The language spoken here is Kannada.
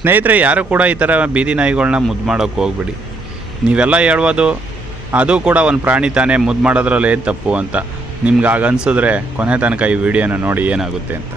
ಸ್ನೇಹಿತರೆ, ಯಾರು ಕೂಡ ಈ ಥರ ಬೀದಿ ನಾಯಿಗಳನ್ನ ಮುದ್ದು ಮಾಡೋಕ್ಕೆ ಹೋಗ್ಬಿಡಿ. ನೀವೆಲ್ಲ ಹೇಳ್ಬೋದು ಅದು ಕೂಡ ಒಂದು ಪ್ರಾಣಿ ತಾನೇ, ಮುದ್ದು ಮಾಡೋದ್ರಲ್ಲಿ ಏನು ತಪ್ಪು ಅಂತ. ನಿಮ್ಗೆ ಆಗ ಅನಿಸಿದ್ರೆ ಕೊನೆ ತನಕ ಈ ವಿಡಿಯೋನ ನೋಡಿ ಏನಾಗುತ್ತೆ ಅಂತ.